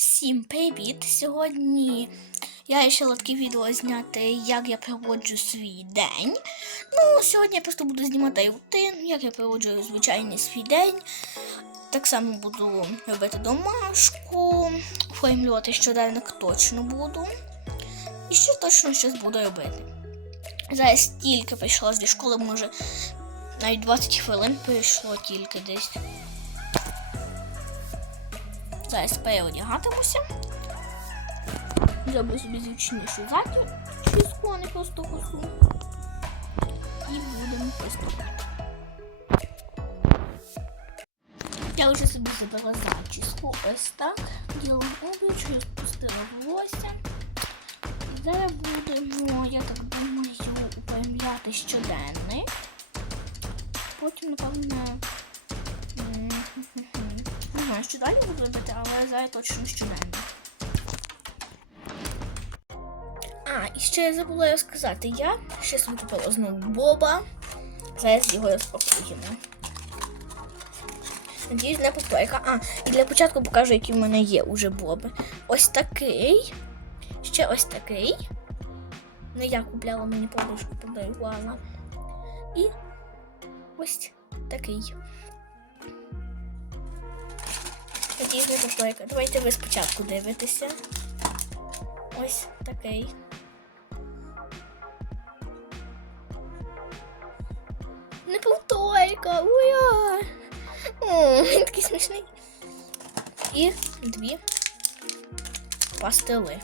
Всім привіт! Сьогодні я вирішила таке відео зняти, як я проводжу свій день. Ну, сьогодні я просто буду знімати рутин, як я проводжу звичайний свій день. Так само буду робити домашку, оформлювати щоденник точно буду. І ще точно щось буду робити. Зараз тільки прийшла зі школи, може навіть 20 хвилин пройшло тільки десь. Зараз переодягатимуся. Зроблю собі звичнішу зачіску, а не просто косу. І будемо приступати. Я вже собі забрала зачіску. Ось так. Ділом обличчя, розпустила волосся. І зараз будемо, я так думаю, упрямляти щоденник. Потім, напевно, знаю, що далі буду робити, але зараз точно щоденно. А, і ще я забула розказати. Я ще собі купила знову Боба. Зараз його розпакуємо. Надіюсь, не повторка. А, і для початку покажу, які в мене є уже боби. Ось такий. Ще ось такий. Не я купляла мені подружку подарувала. І ось такий. Не повторка. Давайте ви спочатку дивитеся. Ось такий. Не повторка! Уя! О, він такий смішний. І дві пастили.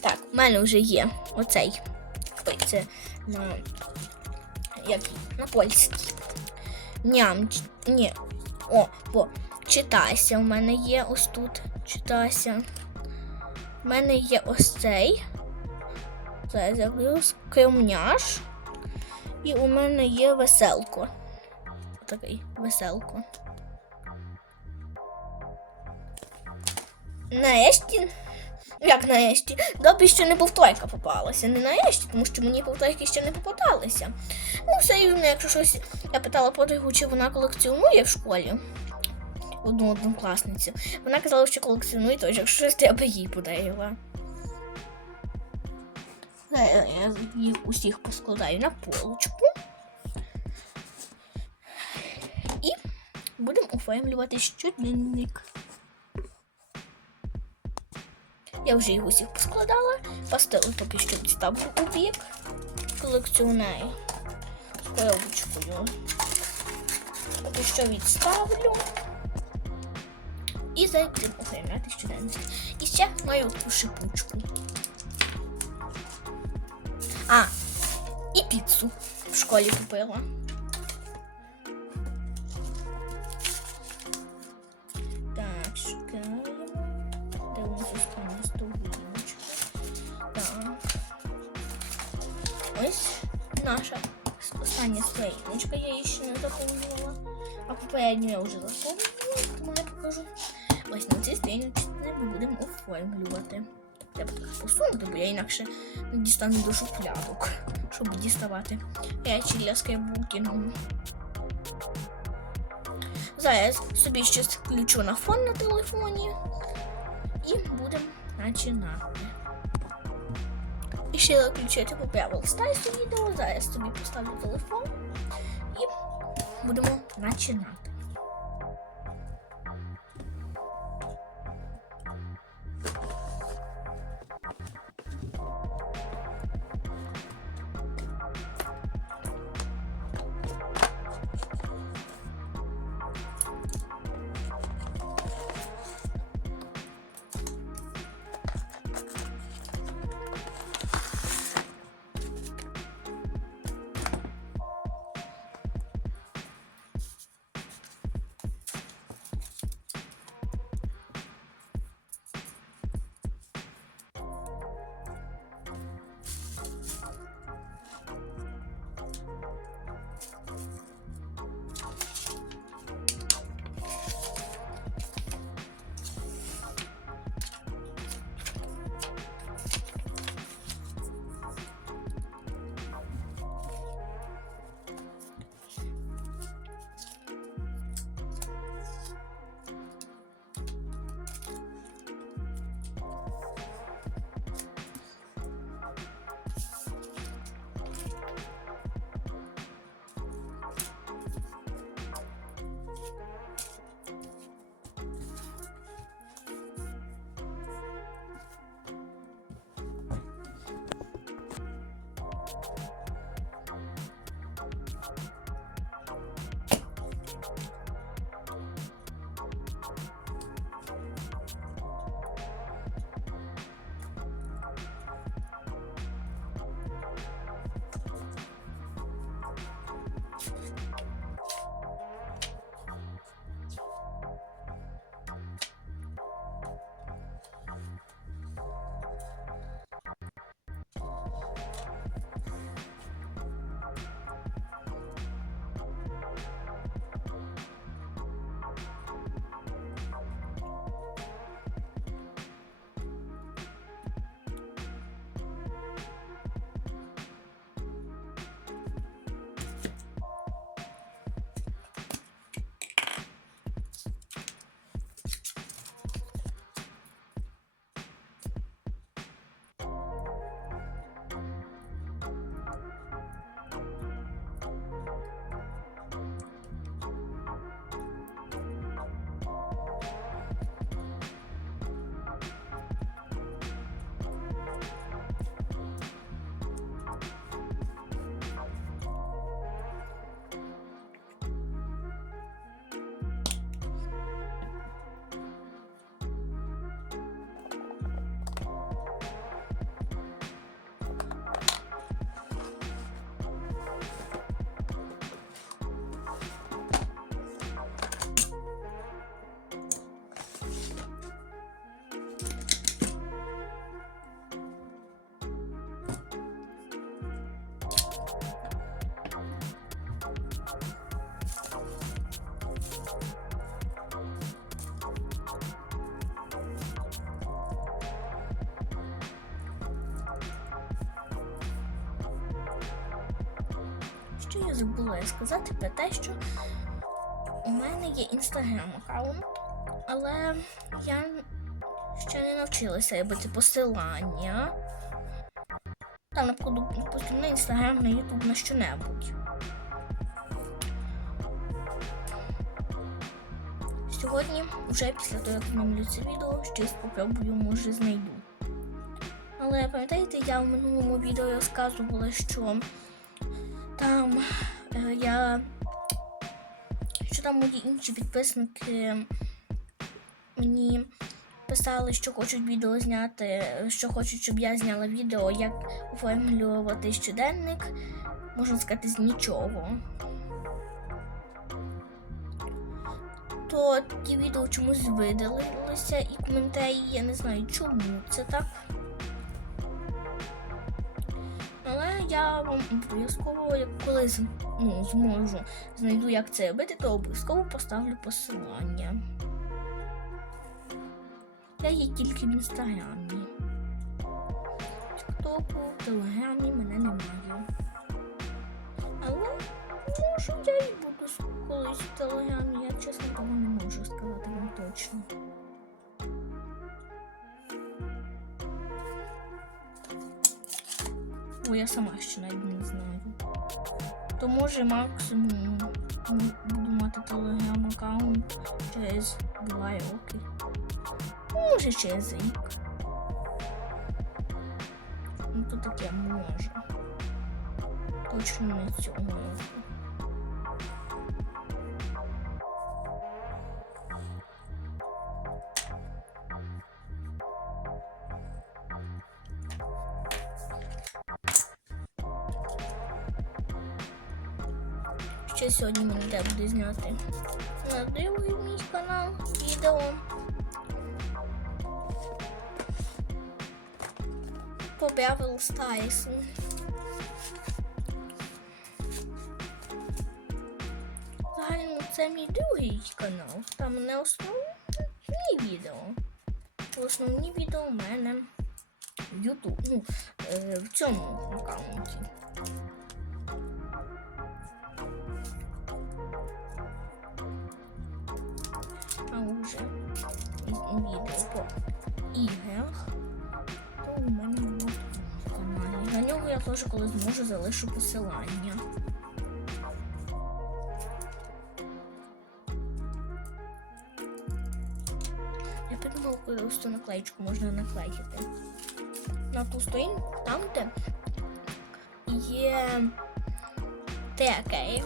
Так, в мене вже є оцей. Це на як на польській. Ням. Ні. О, бо читайся. У мене є ось тут. Читайся. У мене є ось цей. Це я вирус. Кремняш. І у мене є веселко. Такий веселко. Нарешті. Як нарешті? Добре, що не повторка попалася. Не нарешті, тому що мені повторки ще не попадалися. Ну, все рівно, якщо щось. Я питала подругу, чи вона колекціонує в школі. Одну однокласницю. Вона казала, що колекціонує теж, якщо щось треба їй подарила. Я їх усіх поскладаю на полочку. І будемо оформлювати щоденник. Я вже їх усіх поскладала. Пастили поки що відставлю у бік. Колекціонер коробочкою. Поки що відставлю. І будемо оформляти щоденник. І ще маю таку шипучку. А, і піцу в школі купила. Інакше дістану до шуфлядок, щоб діставати речі для скайбукінгу. Зараз собі щось включу на фон на телефоні і будемо починати. І ще включити по правилах стайсу відео. Зараз собі поставлю телефон і будемо починати. Що я забула сказати про те, що у мене є інстаграм аккаунт, але я ще не навчилася робити посилання. Там, наприклад, допустим, на інстаграм, на ютуб, на що-небудь. Сьогодні, вже після того, як знімлю це відео, щось попробую, може знайду. Але пам'ятаєте, я в минулому відео розказувала, що там е, я. що там мої інші підписники мені писали, що хочуть відео зняти, що хочуть, щоб я зняла відео, як оформлювати щоденник, можна сказати, з нічого. То ті відео чомусь видалилися і коментарі, я не знаю, чому це так. Я вам обов'язково, коли ну, зможу, знайду, як це робити, то обов'язково поставлю посилання. Я є тільки в інстаграмі. Тіктоку, в телеграмі мене немає. Але може я і буду колись в телеграмі, я чесно того не можу сказати вам точно. Бо я сама ще навіть не знаю. То може максимум буду мати телеграм-аккаунт через 2 роки. Може через рік. Ну то таке може. Точно не цього року. Ще сьогодні мені треба буде зняти на другий мій канал відео. По Бравл Старсу. Загально це мій другий канал. Там не основні відео. Основні відео у мене в YouTube, ну, е, в цьому аккаунті. Відео іграх, то у мене було в каналі. На нього я теж коли зможу залишу посилання. Я придумала просто наклеїчку можна наклеїти. На ту сторінку, там, де є текер.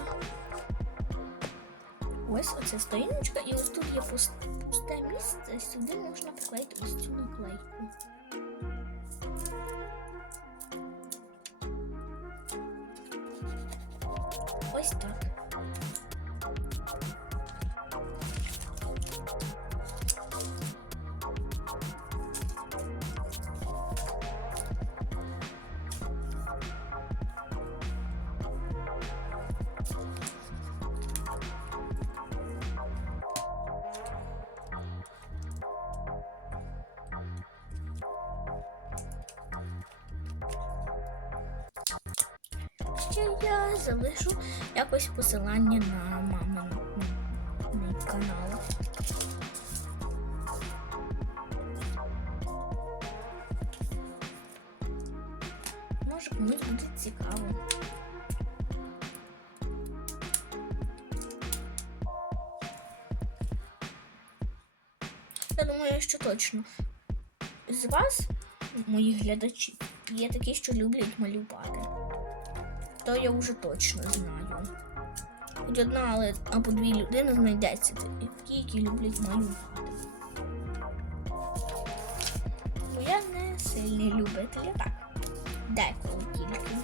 Ось оця сторіночка, і ось тут є пус- пусте місце, сюди можна приклеїти ось цю наклейку. Ось так. Ще я залишу якось посилання на мамин канал. Може комусь буде цікаво. Я думаю, що точно з вас, моїх глядачів, є такі, що люблять малювати. То я вже точно знаю. Хоч одна, але або дві людини знайдеться, ті, які люблять малювати. Бо я не сильний любитель, так. Деколи тільки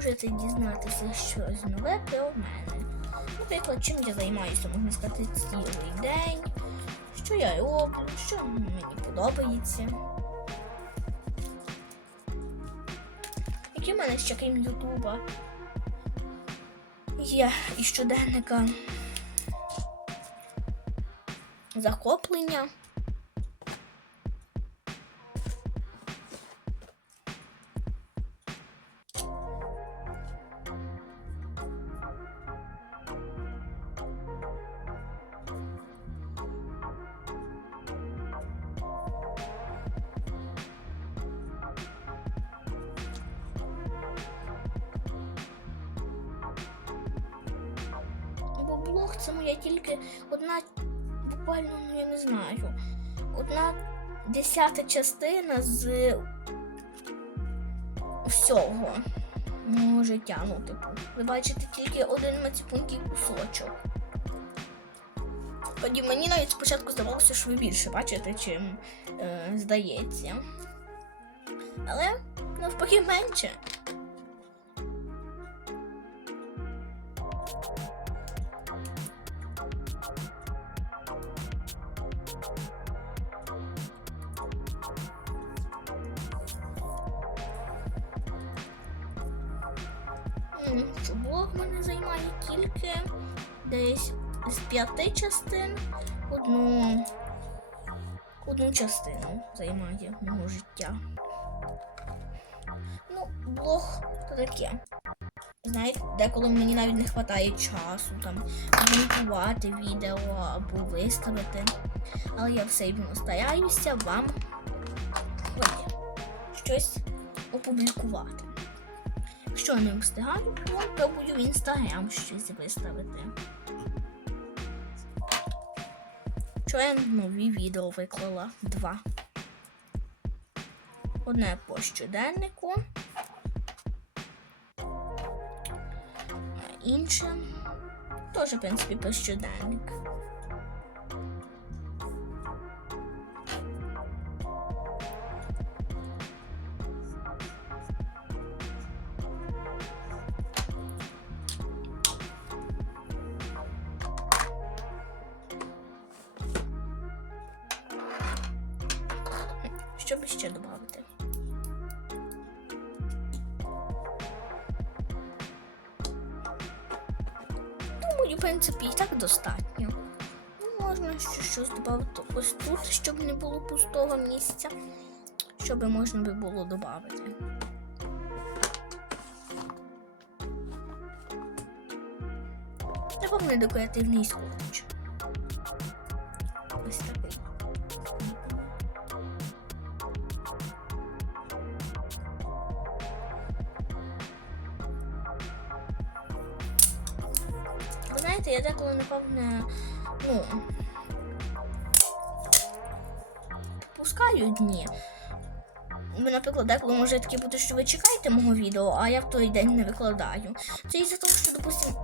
можете дізнатися щось нове про мене. Наприклад, чим я займаюся, можна сказати, цілий день, що я роблю, що мені подобається. Які в мене ще крім Ютуба є і щоденника захоплення. Ну я не знаю, одна десята частина з всього. Ну, типу, ви бачите тільки один маціпунький кусочок. Тоді мені навіть спочатку здавалося, що ви більше бачите, чим е, здається. Але навпаки менше. Частин одну, одну частину займає мого життя. Ну, блог то таке. Знаєте, деколи мені навіть не вистачає часу там монтувати відео або виставити. Але я все рівно стараюся вам хоч щось опублікувати. Якщо не встигаю, то пробую в інстаграм щось виставити. Що я нові відео виклала два. Одне по щоденнику, а інше теж, в принципі, по щоденник. Щоб можна би було додати. Мене декоративний скотч. Ось такий. Ви знаєте, я деколи, напевне, ну. Пускаю дні. Ви, наприклад, деколи може таке бути, що ви чекаєте мого відео, а я в той день не викладаю. Це із-за того, що, допустим,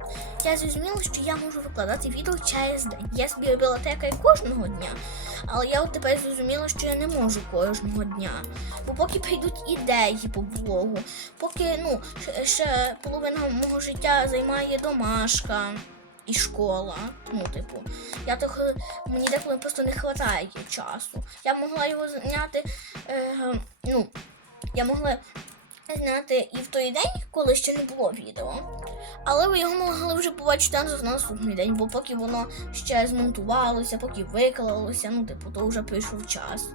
я зрозуміла, що я можу викладати відео через день. Я собі робила таке кожного дня, але я от тепер зрозуміла, що я не можу кожного дня. Бо поки прийдуть ідеї по блогу, поки ну, ще половина мого життя займає домашка і школа. Ну, типу, я так мені деколи просто не вистачає часу. Я могла його зняти. Е, ну, я могла зняти і в той день, коли ще не було відео. Але ви його могли вже побачити на наступний день, бо поки воно ще змонтувалося, поки виклалося, ну, типу, то вже прийшов час.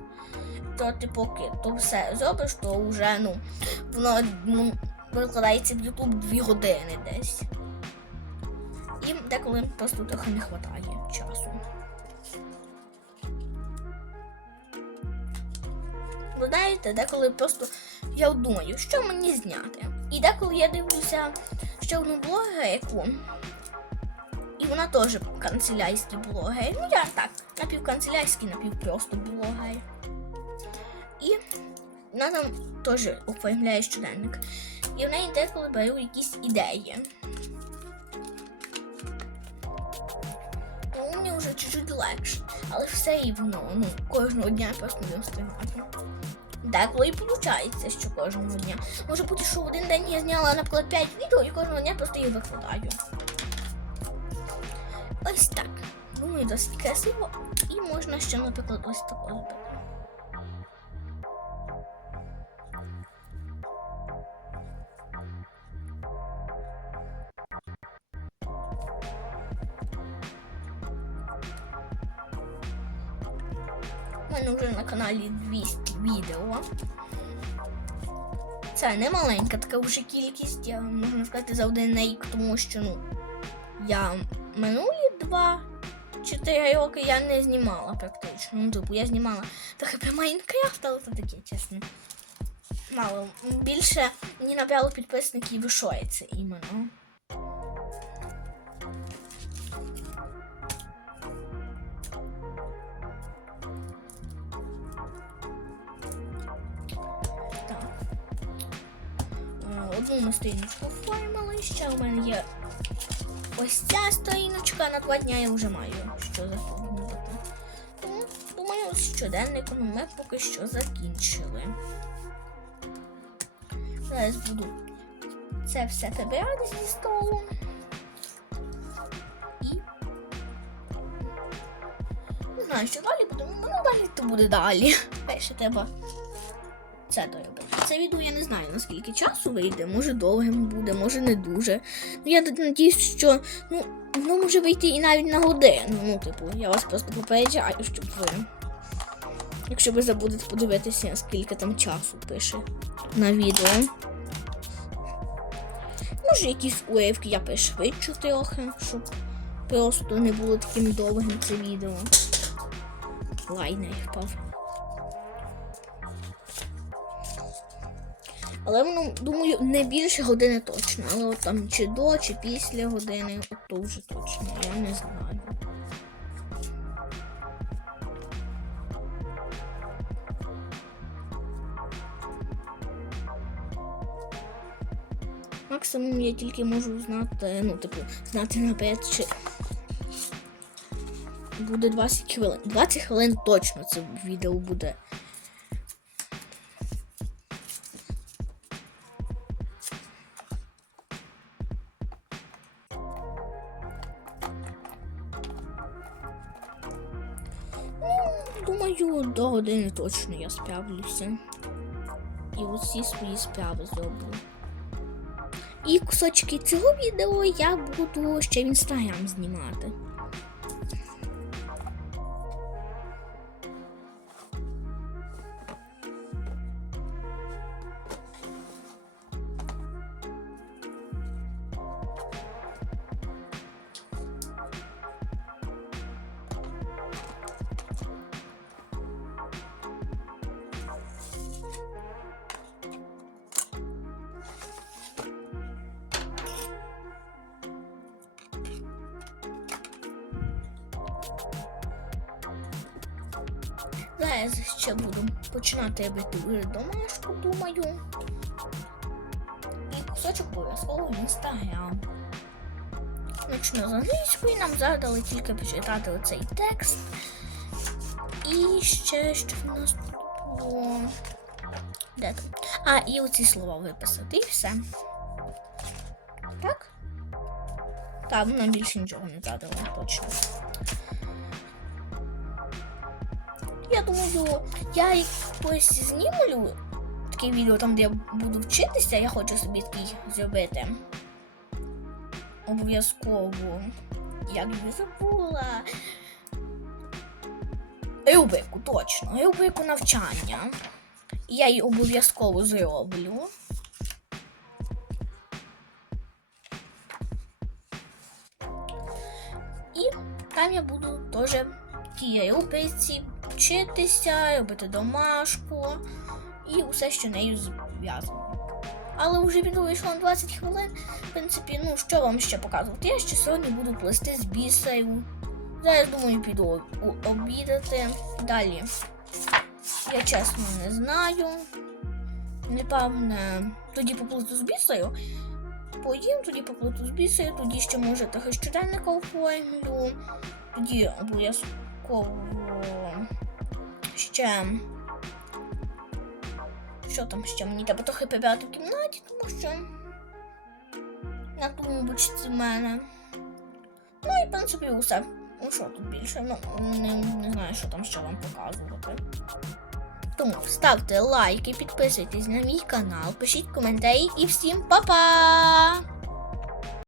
То ти поки то все зробиш, то вже ну, воно ну, викладається в YouTube дві години десь. І деколи просто трохи не вистачає часу. Ви знаєте, деколи просто я думаю, що мені зняти. І деколи я дивлюся ще одну блогерку, і вона теж канцелярський блогер. Ну, я так, напівканцелярський, напівпросто блогер. І вона там теж оформляє щоденник. І в неї деколи беру якісь ідеї. Ну, мені вже чуть-чуть легше, але все рівно, ну, кожного дня просто не встигати. Деколи і виходить, що кожного дня. Може бути, що один день я зняла, наприклад, 5 відео і кожного дня просто їх викладаю. Ось так. Думаю, досить красиво. І можна ще, наприклад, ось таку зробити. Мене вже на каналі 200 відео. Це не маленька така вже кількість, я можна сказати, за один рік, тому що ну, я минулі два 4 роки я не знімала практично. Ну, типу, я знімала трохи про Майнкрафт, але це таке, чесно. Мало. Більше мені набрало підписників шоється іменно. Одну сторіночку оформили, ще у мене є ось ця сторіночка, на два дня я вже маю що заповнювати. Тому, думаю, з щоденником ми поки що закінчили. Зараз буду це все прибирати зі столу. Не знаю, що далі буде. Ну, далі то буде далі. Перше треба це доробити. Це відео я не знаю наскільки часу вийде, може довгим буде, може не дуже. Ну я надіюсь, що ну, воно може вийти і навіть на годину. Ну, типу, я вас просто попереджаю, щоб ви. Якщо ви забудете подивитися, скільки там часу пише на відео. Може, якісь уривки я пришвидшу трохи, щоб просто не було таким довгим це відео. Лайнер впав. Але воно, думаю, не більше години точно. Але от там чи до, чи після години, от то вже точно, я не знаю. Максимум я тільки можу знати, ну, типу, знати наперед, чи буде 20 хвилин. 20 хвилин точно це відео буде. До години точно я справлюся. І усі свої справи зроблю. І кусочки цього відео я буду ще в інстаграм знімати. Зараз ще буду починати робити домашку, думаю. І кусочок обов'язково в інстаграм. Почну з англійської, нам задали тільки почитати оцей текст. І ще що в нас було. Де там? А, і оці слова виписати, і все. Так? Так, нам більше нічого не задало, точно. Я думаю, я якось знімлю таке відео там, де я буду вчитися, я хочу собі такий зробити. Обов'язково. Як би забула. Рубрику, точно. Рубрику навчання. Я її обов'язково зроблю. І там я буду теж ті рубриці вчитися, робити домашку і усе, що нею зв'язано. Але вже відео вийшло на 20 хвилин. В принципі, ну що вам ще показувати? Я ще сьогодні буду плести з бісеру. Зараз думаю, піду обідати. Далі. Я чесно не знаю. Напевне, тоді поплиту з бісеру. Поїм, тоді поплиту з бісеру, тоді ще може трохи щоденника оформлю. Тоді обов'язково ще що там ще мені треба трохи прибрати в кімнаті, тому що на тумбочці в мене. Ну і в принципі усе. Ну що тут більше? Ну, не, не знаю, що там ще вам показувати. Тому ставте лайки, підписуйтесь на мій канал, пишіть коментарі і всім па-па!